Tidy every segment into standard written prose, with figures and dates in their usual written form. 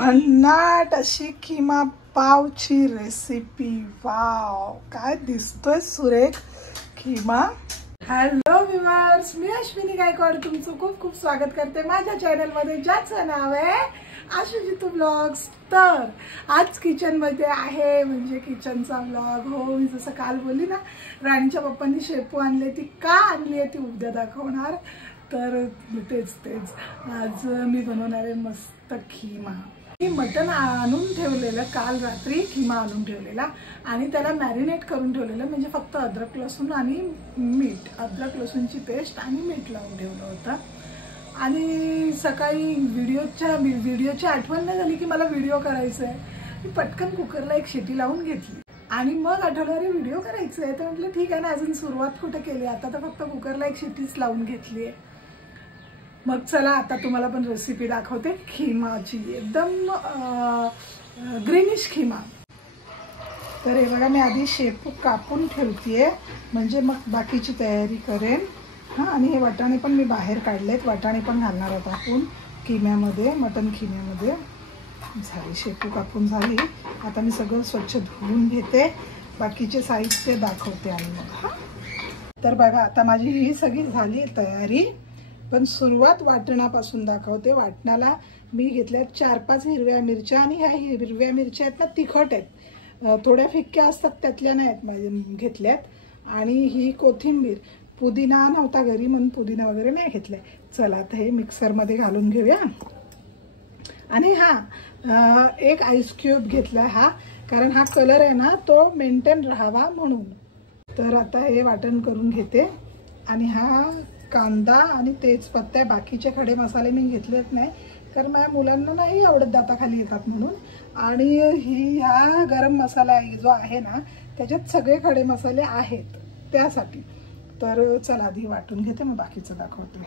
भन्नाट अशी keema पावची recipe. Wow, काय दिसतोय सुरेख खिमा। हॅलो व्ह्यूअर्स, मी अश्विनी गायकवाड तुमचं खूप खूप स्वागत करते माझ्या चॅनल मध्ये, ज्याचं नाव आहे आशुजितू ब्लॉग्स। तर आज किचन मध्ये आहे, म्हणजे किचनचा ब्लॉग। हो, मी जसं काल बोलली ना, राणीच्या पप्पांनी शेपू आणले, ती का आणली आहे ती उद्या दाखवणार। तर तेच आज मी बनवणार आहे मस्त खिमा। मी मटन आणून ठेवलेलं काल रात्री, खिमा आणून ठेवलेला आणि त्याला मॅरिनेट करून ठेवलेलं, म्हणजे फक्त अद्रक लसूण आणि मीठ, अद्रक लसूणची पेस्ट आणि मीठ लावून ठेवलं होतं। आणि सकाळी व्हिडिओची आठवण नाही झाली की मला व्हिडिओ करायचा आहे, मी पटकन कुकरला एक शिटी लावून घेतली आणि मग आठवणारे व्हिडिओ करायचे आहे। तर म्हटलं ठीक आहे ना, अजून सुरुवात कुठे केली, आता तर फक्त कुकरला एक शिटीच लावून घेतली आहे। मग चला आता तुम्हाला पण रेसिपी दाखवते खिमाची, एकदम ग्रीनिश खिमा। तर हे बघा, मी आधी शेपू कापून ठेवतेय, म्हणजे मग बाकीची तयारी करेन। हां, आणि हे वाटाणे पण मी बाहेर काढलेत, वाटाणे पण घालणार आहोत आपण खिम्यामध्ये, मटन खिम्यामध्ये। झाली शेपू कापून झाली, आता मी सगळं स्वच्छ धुवून घेते, बाकीचे साहित्य दाखवते आणि मग हां। तर बघा, आता माझी ही सगळी झाली तयारी, पण सुरुवात वाटणापासून दाखवते। वाटणाला मी घेतल्यात 4-5 हिरव्या मिरच्या, आणि ह्या हिरव्या मिरच्या आहेत ना तिखट आहेत, थोड्या फिक्क्या असतात त्यातल्या नाहीत माझे घेतल्यात। आणि ही कोथिंबीर, पुदिना नव्हता घरी म्हणून पुदिना वगैरे नाही घेतलाय। चला आता हे मिक्सरमध्ये घालून घेऊया। आणि हा एक आईस क्यूब घेतला, हा कारण हा कलर आहे ना तो मेंटेन राहावा म्हणून। तर आता हे वाटण करून घेते। आणि हा कांदा आणि तेजपत्ता, बाकीचे खडे मसाले मी घेतलेच नाही कारण माझ्या मुलांना नाही आवडत दाताखाली येतात म्हणून। आणि हा गरम मसाला जो आहे ना, त्याच्यात सगळे खडे मसाले आहेत त्यासाठी। तर चला आधी वाटून घेते, मग बाकीचं दाखवते।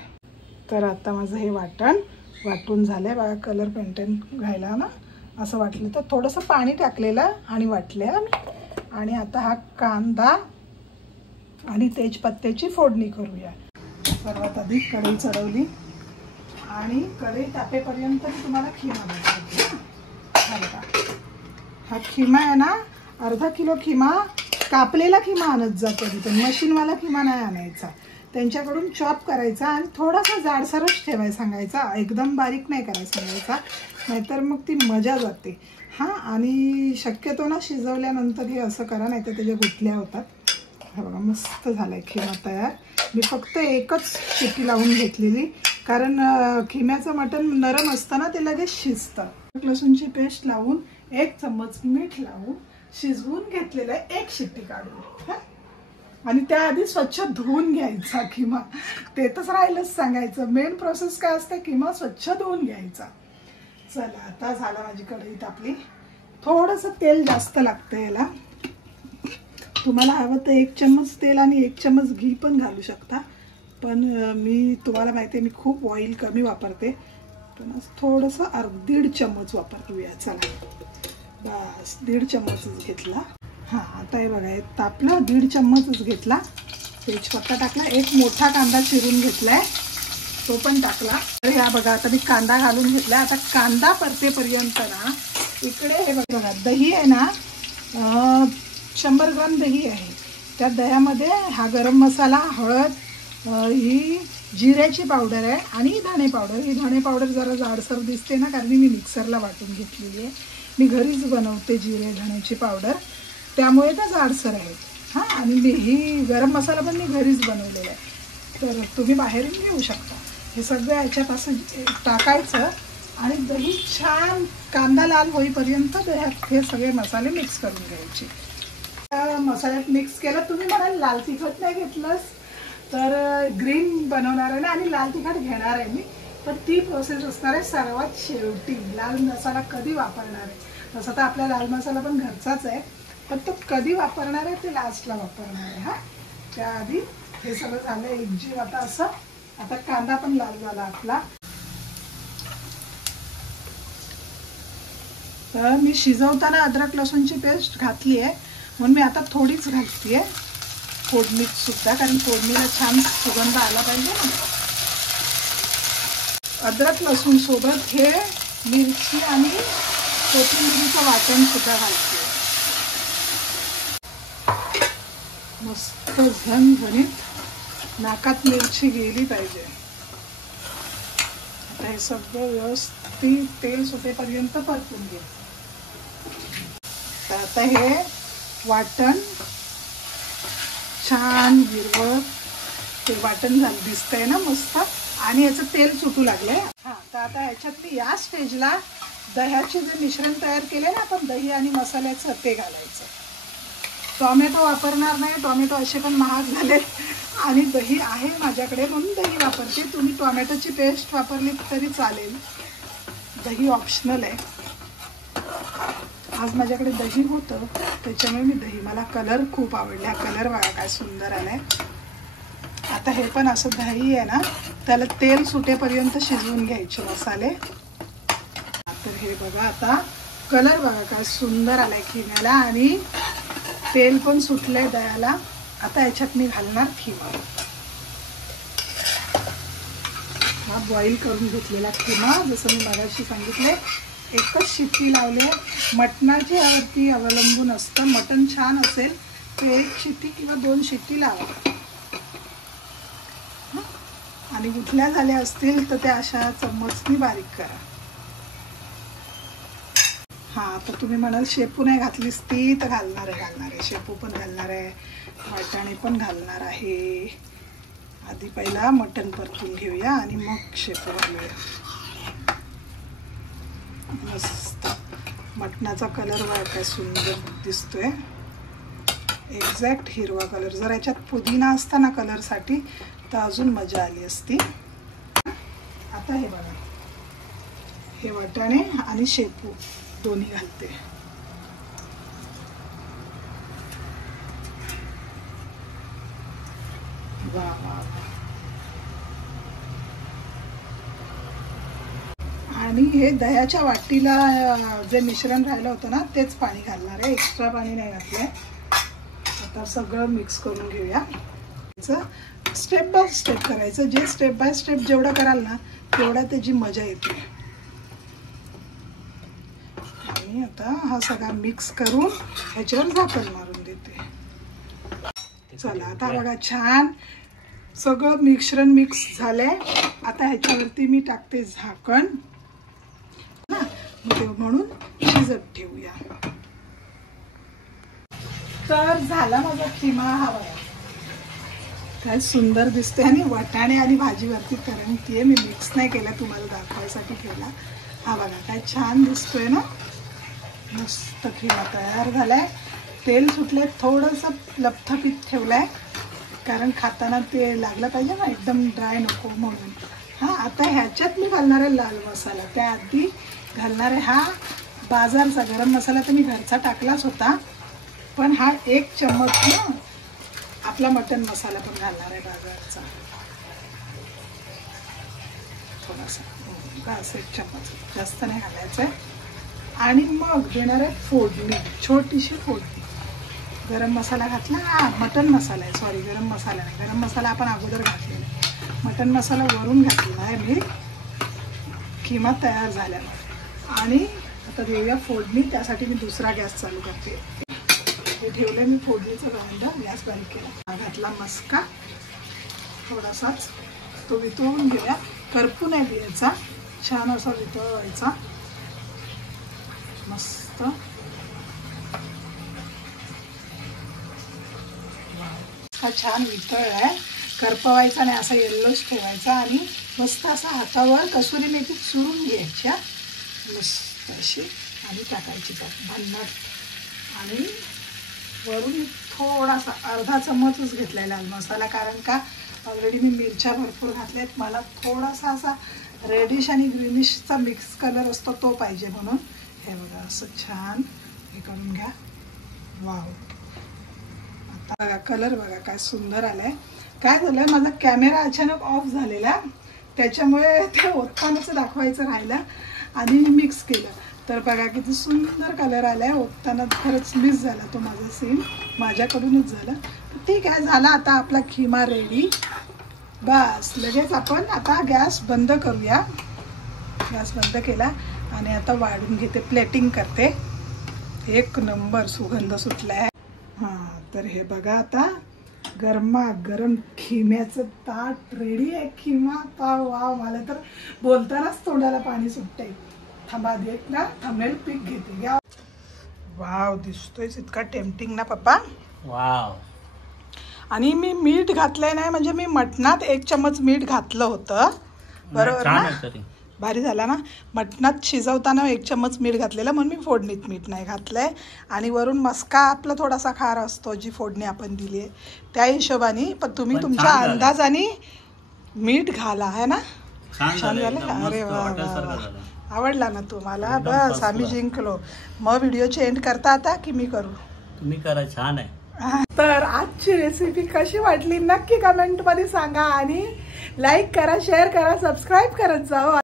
तर आता माझं हे वाटून झालंय बघा, कलर पेंटेन घ्यायला ना असं वाटलं तर थोडंसं पाणी टाकलेलं आणि वाटले आम्ही। आणि आता हा कांदा आणि तेजपत्त्याची फोडणी करूया। सर्वात आधी कढई चढवली आणि कढई तापेपर्यंत तुम्हाला खिमा दाखवते। हा खिमा आहे ना, अर्धा किलो खिमा, कापलेला खिमा आणत जा कधी, पण मशीनवाला खिमा नाही आणायचा, त्यांच्याकडून चॉप करायचा आणि थोडासा जाडसरच ठेवायला सांगायचा, एकदम बारीक नाही करायला सांगायचा, नाहीतर मग ती मजा जाते। हां, आणि शक्यतो ना शिजवल्यानंतर हे असं करा, नाही तर त्याच्या गुठल्या होतात। हा बघा, मस्त झालाय खिमा तयार। मी फक्त एकच शिटी लावून घेतलेली, कारण खिम्याचं मटण नरम असतं ना, ते लगेच शिजतं। लसूणची पेस्ट लावून 1 चम्मच मीठ लावून शिजवून घेतलेलं आहे, एक शिट्टी काढून। आणि त्याआधी स्वच्छ धुवून घ्यायचा खिमा, ते तरच राहिलंच सांगायचं, मेन प्रोसेस काय असते, खिमा स्वच्छ धुवून घ्यायचा। चला आता झाला, माझी कढई तापली, थोडंसं तेल जास्त लागतं याला, तुम्हाला हवं तर 1 चम्मच तेल आणि 1 चम्मच घी पण घालू शकता, पण मी तुम्हाला माहिती आहे मी खूप ऑइल कमी वापरते, पण थोडंसं 1.5 चम्मच वापरूया। चला बस 1.5 चम्मचच घेतला। हां, आता हे बघा, तापलं, 1.5 चम्मचच घेतला, तेजपत्ता टाकला, एक मोठा कांदा चिरून घेतलाय तो पण टाकला। तर ह्या बघा, आता मी कांदा घालून घेतला। आता कांदा परतेपर्यंत ना इकडे हे बघा, दही आहे ना, 100 ग्राम दही आहे, त्या दह्यामध्ये हा गरम मसाला, हळद, ही जिऱ्याची पावडर आहे आणि धणे पावडर। ही धणे पावडर जरा जाडसर दिसते ना, कारण मी मिक्सरला वाटून घेतलेली आहे, मी घरीच बनवते जिरे धण्याची पावडर, त्यामुळे त्या जाडसर आहे। हां, आणि ही गरम मसाला पण मी घरीच बनवलेला आहे, तर तुम्ही बाहेरून घेऊ शकता। हे सगळं याच्यापासून टाकायचं आणि दही छान कांदा लाल होईपर्यंत दह्यात हे सगळे मसाले मिक्स करून घ्यायचे। मसाल्यात मिक्स केलं, तुम्ही म्हणाल लाल तिखट नाही घेतलंस, तर ग्रीन बनवणार आहे ना आणि लाल तिखट घेणार आहे मी, पण ती प्रोसेस असणार आहे सर्वात शेवटी। लाल मसाला कधी वापरणार आहे, तसं तर आपला लाल मसाला पण घरचाच आहे, पण तो कधी वापरणार आहे ते लास्टला वापरणार आहे। हां, त्याआधी हे सगळं झालं एकजीव। आता असं, आता कांदा पण लाल झाला आपला। तर मी शिजवताना अद्रक लसूणची पेस्ट घातली आहे, म्हणून मी आता थोडीच घालते फोडणीत सुद्धा, कारण फोडणीला छान सुगंध आला पाहिजे ना। अद्रक लसूण सोबत हे मिरची आणि कोथिंबीरीचं वाटण सुद्धा घालते. मस्त झणझणीत नाकात मिरची गेली पाहिजे. आता हे सगळं व्यवस्थित तेल सुटेपर्यंत परतून घे. तर आता हे वाटण छान हिरवं ते वाटण झालं दिसतंय ना मस्त, आणि याचं तेल सुटू लागलंय. हा, तर आता ह्याच्यात या स्टेजला दह्याचे जे मिश्रण तयार केले ना आपण, दही आणि मसाल्याचं, ते घालायचं. टोमॅटो वापरणार नाही, टोमॅटो असे पण महाग झाले आणि दही आहे माझ्याकडे म्हणून दही वापरते. तुम्ही टोमॅटोची पेस्ट वापरली तरी चालेल, दही ऑप्शनल आहे. आज माझ्याकडे दही होतं त्याच्यामुळे मी दही, मला कलर खूप आवडला. कलर बघा काय सुंदर आलाय. आता हे पण असं दही आहे ना, त्याला तेल सुटेपर्यंत शिजवून घ्यायचे मसाले. तर हे बघा आता कलर बघा काय सुंदर आलाय खिम्याला, आणि तेल पण सुटलंय दह्याला. आता याच्यात मी घालणार खिमा. हा बॉईल करून घेतलेला खिमा, जसं मी मगाशी सांगितले, एकच शिट्टी लावली. मटणाची यावरती अवलंबून असतं. मटण छान असेल तर 1 शिट्टी किंवा 2 शिट्टी लावा, आणि गुठल्या झाल्या असतील तर त्या अशा चम्मचनी बारीक करा. हा, तर तुम्ही म्हणाल शेपू नाही घातलीस ती, तर घालणार आहे. शेपू पण घालणार आहे, वाटाणे पण घालणार आहे. आधी पहिला मटण परतून घेऊया आणि मग शेपू घालूया. मस्त मटणाचा कलर बघा काय सुंदर दिसतोय, एक्झॅक्ट हिरवा कलर. जर याच्यात पुदिना असता ना कलरसाठी तर अजून मजा आली असती. आता हे बघा, हे वाटाणे आणि शेपू दोन्ही घालते. वा वा. आणि हे दह्याच्या वाटीला जे मिश्रण राहिलं होतं ना, तेच पाणी घालणार आहे, एक्स्ट्रा पाणी नाही घातलंय. आता सगळं मिक्स करून घेऊया. स्टेप बाय स्टेप करायचं. जे स्टेप बाय स्टेप जेवढं कराल ना तेवढा त्याची मजा येते. आणि आता हा सगळा मिक्स करून ह्याच्यावर झाकण मारून देते. चला आता बघा छान सगळं मिश्रण मिक्स झालंय. आता ह्याच्यावरती मी टाकते झाकण ना, म्हणून शिजत ठेवूया. तर झाला माझा खिमा. हा बघा काय सुंदर दिसते, आणि वाटाणे आणि भाजीवरती करंगती मी मिक्स नाही केला, तुम्हाला दाखवायसाठी केला. हा बघा काय छान दिसतोय ना, मस्त खिमा तयार झालाय. तेल सुटले, थोडंसं लपथपीत ठेवलंय कारण खाताना ते लागलं पाहिजे ना, एकदम ड्राय नको म्हणून. हा, आता ह्याच्यात मी घालणार आहे लाल मसाला. त्याआधी घालणार आहे हा बाजारचा गरम मसाला. तर मी घरचा टाकलाच होता, पण हा 1 चम्मच ना आपला मटन मसाला पण घालणार आहे बाजारचा, थोडासा, बस 1 चम्मच, जास्त नाही घालायचं आहे. आणि मग देणार आहे फोडणी, छोटीशी फोडणी. गरम मसाला घातला, हा मटन मसाला आहे, सॉरी गरम मसाला नाही, गरम मसाला आपण अगोदर घातलेला आहे. मटन मसाला वरून घातलेला आहे मी खिमा तयार झाल्यावर. आणि आता देऊया फोडणी. त्यासाठी मी दुसरा गॅस चालू करते. हे ठेवलं मी फोडणीचं भांडं, गॅस बारीक केला, घातला मस्का थोडासाच, तो वितळून घेऊया. करपू नाही द्यायचा, छान असा वितळवायचा मस्त. हा छान वितळलाय, करपवायचा नाही, असा येल्लोच ठेवायचा. आणि मस्त असा हातावर कसुरी मेथी चुरून घ्यायच्या मस्त अशी, आणि टाकायची त्यात भन्नाट. आणि वरून थोडासा अर्धा चम्मचच घेतलाय लाल मसाला, कारण का ऑलरेडी मी मिरच्या भरपूर घातल्यात. मला थोडासा असा रेडिश आणि ग्रीनिशचा मिक्स कलर असतो तो पाहिजे म्हणून. हे बघा असं छान हे करून घ्या. वाव, आता बघा कलर बघा काय सुंदर आलाय. काय झालं, माझा कॅमेरा अचानक ऑफ झालेला, त्याच्यामुळे ते ओततानाच दाखवायचं राहिलं आणि मिक्स केलं. तर बघा किती सुंदर कलर आलाय. ओतताना खरंच मिस झाला तो माझा सीन, माझ्याकडूनच झालं. ठीक आहे, झाला आता आपला खिमा रेडी. बस लगेच आपण आता गॅस बंद करूया. गॅस बंद केला. आणि आता वाढून घेते, प्लेटिंग करते. एक नंबर सुगंध सुटलाय. हां, तर हे बघा आता गरमागरम खिम्याचं ताट रेडी आहे. खिमा पाव, वाव, मला तर बोलतानाच तोंडाला पाणी सुटतंय. थांबा देत ना, थंबनेल पिक घेते. घ्या. वाव, दिसतोयच इतका टेम्पटिंग ना पप्पा. वाव. आणि मी मीठ घातलंय नाही, म्हणजे मी मटणात 1 चम्मच मीठ घातलं होतं, बरोबर ना? भारी झाला ना. मटणात शिजवताना 1 चम्मच मीठ घातलेलं, म्हणून मी फोडणीत मीठ नाही घातलंय. आणि वरून मस्का आपला थोडासा खार असतो, जी फोडणी आपण दिली आहे त्या हिशोबाने. पण तुम्ही तुमच्या अंदाजाने मीठ घाला, आहे ना. छान झालं. अरे वा वा, आवडला ना तुम्हाला? बस आम्ही जिंकलो. मग व्हिडिओची एंड करता आता की मी करू? तुम्ही करा, छान आहे. तर आजची रेसिपी कशी वाटली नक्की कमेंट मध्ये सांगा. आणि लाईक करा, शेअर करा, सबस्क्राईब करत जावा.